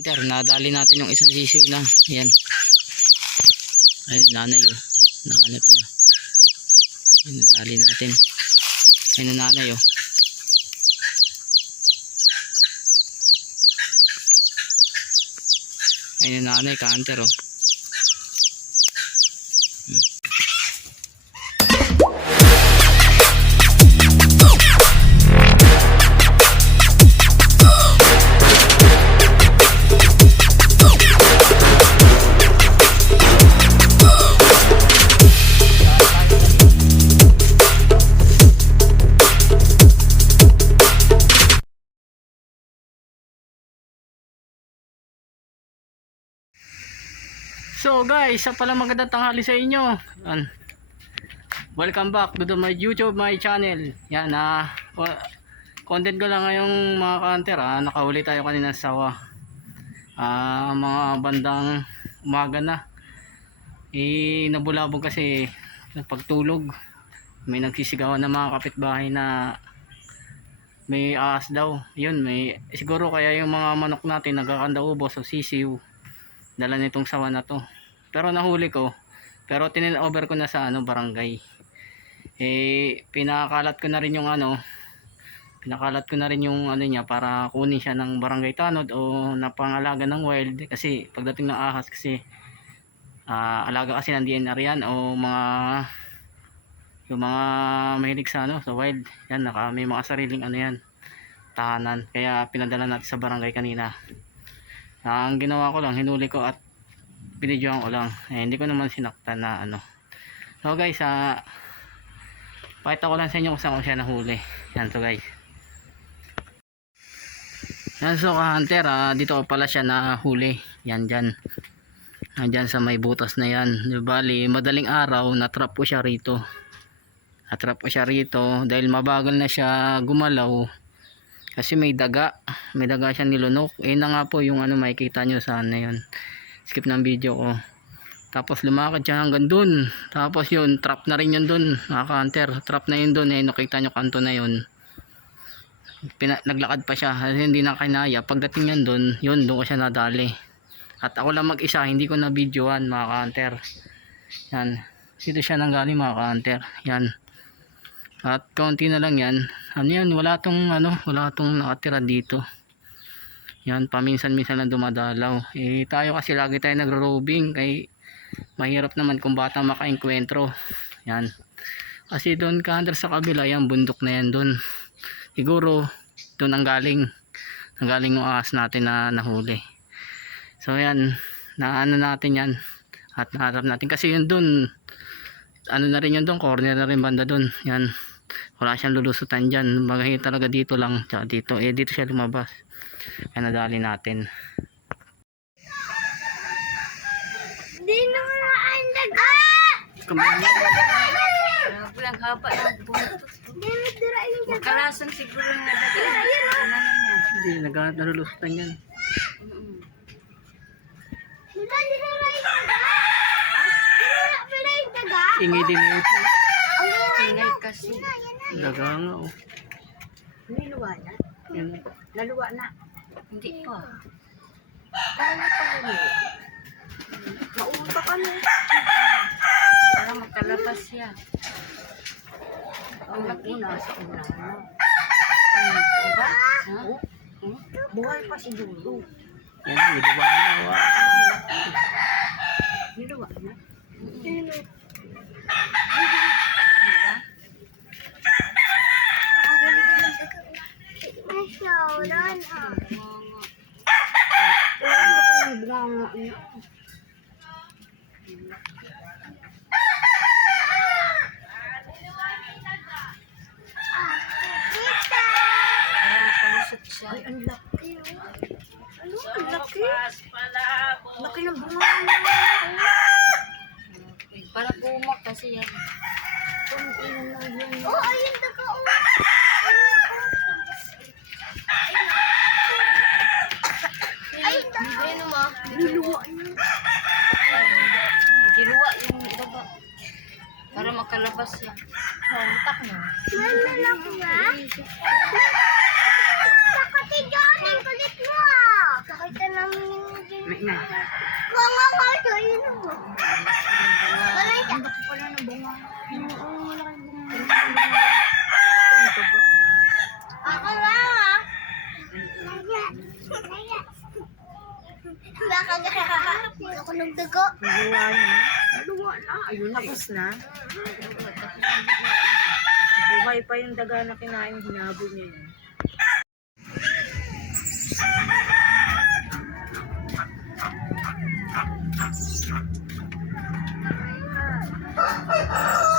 Hunter, nadali natin yung isang sisiw na. Yan. Ayun, nanay oh. Nahanap niya. Ayun, nadali natin. Yung nanay oh. Yung nanay, ka-hunter oh. So guys, sa pala magandang tanghali sa inyo. Yan. Welcome back to the my YouTube, my channel. Yan na content ko lang ngayong mga kanter ah. Nakahuli tayo kanina sa sawa. Ah, mga bandang umaga na. Eh nabulabog kasi pagtulog. May nagsisigawan ng mga kapitbahay na may ahas daw. Yun, may siguro kaya yung mga manok natin nagkakanda ubos o sisiw dala nitong sawa na to. Pero nahuli ko pero tinin over ko na sa ano barangay. Eh pinakalat ko na rin yung ano pinakalat ko na rin yung ano niya para kunin siya ng barangay tanod o napangalaga ng wild. Kasi pagdating ng ahas kasi ah, alaga kasi ng DNR yan o mga yung mga mahilig sa ano sa wild. Yan naka may mga sariling ano yan tahanan. Kaya pinadala natin sa barangay kanina ang ginawa ko lang hinuli ko at binidyoan ko lang. Eh, hindi ko naman sinaktan na ano. So guys ah pakita ko lang sa inyo kung saan ko siya nahuli. Yan so guys. Yan so ka-hunter ah, dito ko pala siya nahuli. Yan dyan. Nandyan sa may butas na yan. Di bali, madaling araw, natrap ko siya rito. Natrap ko siya rito. Dahil mabagal na siya gumalaw. Kasi may daga. May daga siya nilunok. Eh na nga po yung ano makikita nyo sa ano yun. Skip ng video ko. Tapos lumakad siya hanggang dun. Tapos yun, trap na rin yun dun. Nakaka-hunter. Trap na yun dun. Eh, nakita nyo kanto na yun. Pina naglakad pa siya. Hindi na kinaya. Pagdating yan dun, yun, doon ko siya nadali. At ako lang mag-isa. Hindi ko na videoan mga ka-hunter. Yan. Dito siya nanggaling mga ka-hunter. Yan. At kaunti na lang yan. Ano yan, wala tong ano, wala tong nakatira dito. Yan, paminsan-minsan lang dumadalaw. Eh, tayo kasi lagi tayo nagro-roving kay mahirap naman kung bata makainkwentro. Yan. Kasi doon ka sa kabila, yan, bundok na yan doon. Siguro, doon ang galing. Ang galing yung ahas natin na nahuli. So yan, naano natin yan. At naharap natin. Kasi yun doon, ano na rin yun doon, corner na rin banda doon. Yan wala siyang lulusutan dyan. Magahi talaga dito lang. Tsaka dito eh dito siya lumabas. Kaya nadali natin. Di na nga ang daga! Kumain. Walang haba ng buntot. Magkalasan siguro nga dati. Ano na hindi naghanap na lulusutan yan ingay din yun. Ingay kasi. Daga nga oh Niluwa na? yan. Naluwa na. Hindi pa. Paano pa rin? Maunta ka na. Para magkalabas siya. Ang una sa una. Ano? Hmm, Diba? Ha? Hmm? Buhay pa si Dulo. yan niluwa na wow. Niluwa na. Sino? Diba? May showdown ah. Mga Ano ka ng bunga niya? Kita! Parang palusot siya. Ay, ang laki. Ano? Ang laki. Laki ng bunga. Para bumak kasi yan. Kung inom lang yan. Oh, ayun daga oh. Ayun daga. Ayun mo. Niluwa niya. Kiluwa yung baba. Para makalabas siya. Utak mo. Malalak nga. Sakati dyan. Ang kulit mo ah. Kakita namin na. Nga nga nga ito, yun mo. Wala siya. Ang laki pala ng bunga. Oo, malaki bunga. Ako lang ah. Naya. Naya. Nakagahanap ako ng dugo. Naluwa niya. Naluwa na. Ayun, tapos na. Buhay pa yung daga na kinain, hinabol niya yun. Gano'n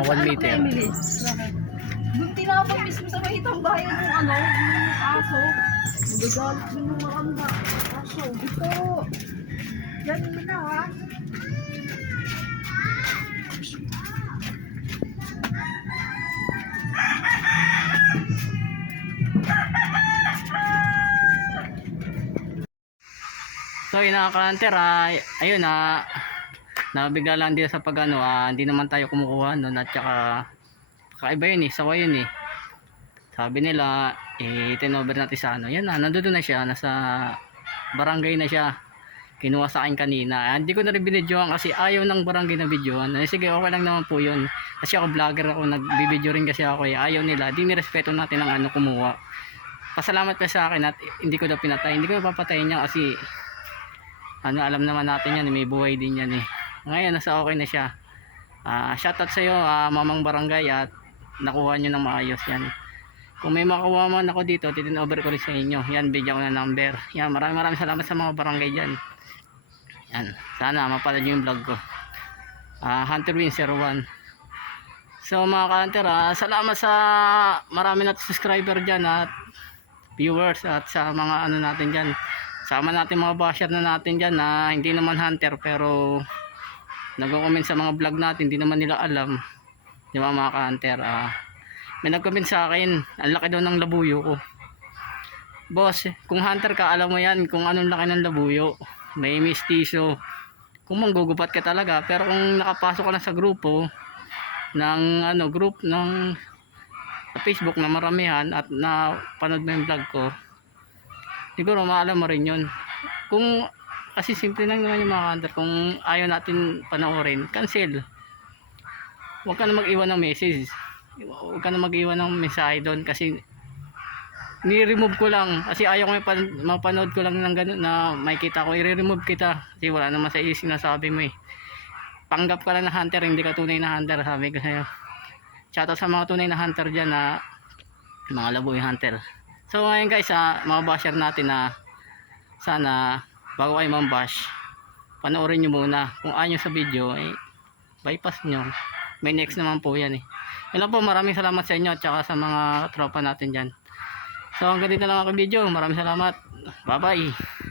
Ah, one meter. Yung tinapon mismo sa mahitang bayan ng ano, yung aso. Nagagalit din ng mga amba. Aso, ito. Yan mo na ha. So yun mga ka-hunter, ah, ayun na nabigla lang din sa pag ano, ah, hindi naman tayo kumukuha nun at saka kakaiba yun eh, sawa yun eh. Sabi nila, eh, tinover natin sa ano. Yan na, nandun na siya, nasa barangay na siya. Kinuha sa akin kanina. Ah, Hindi ko na rin binidyoan kasi ayaw ng barangay na videoan. Eh, sige, okay lang naman po yun. Kasi ako vlogger ako, nagbibideo rin kasi ako eh. Ayaw nila, di nirespeto natin ang ano kumuha. Pasalamat pa sa akin at hindi ko na pinatay. Hindi ko na papatayin niya kasi ano alam naman natin yan, eh, may buhay din yan eh. Ngayon nasa okay na siya. Ah, shoutout sa iyo, ah, mamang barangay at nakuha niyo ng maayos yan. Kung may makuha man ako dito, titin over ko rin sa inyo. Yan, bigyan ko na number. Yan, maraming maraming salamat sa mga barangay dyan. Yan, sana mapalad nyo yung vlog ko. Ah, Hunter Win 01. So mga ka-hunter, ah, salamat sa marami natin subscriber dyan at viewers at sa mga ano natin dyan. Sama natin mga basher na natin dyan na hindi naman hunter pero nagko-comment sa mga vlog natin, hindi naman nila alam. Di ba mga ka-hunter? Ah, may nag-comment sa akin, ang laki daw ng labuyo ko. Boss, kung hunter ka, alam mo yan kung anong laki ng labuyo. May mistiso. Kung manggugupat ka talaga, pero kung nakapasok ka na sa grupo ng ano, group ng Facebook na maramihan at na panood mo yung vlog ko, siguro maalam mo rin yun. Kung kasi simple lang naman yung mga hunter, kung ayaw natin panoorin, cancel. Huwag ka na mag-iwan ng message. Huwag ka na mag-iwan ng mensahe doon kasi ni-remove ko lang. Kasi ayaw ko mapan- mapanood ko lang ng ganun na makikita ko. I-remove kita. Kasi wala naman sa isip sinasabi mo eh. Panggap ka lang na hunter hindi ka tunay na hunter sabi ko sa'yo. Shoutout sa mga tunay na hunter dyan na mga laboy hunter. So ngayon guys sa mga basher natin na sana bago kayo mambash panoorin nyo muna. Kung ayaw sa video eh bypass nyo. May next naman po yan eh. Yun po maraming salamat sa inyo at saka sa mga tropa natin dyan. So hanggang dito lang ako video. Maraming salamat. Bye bye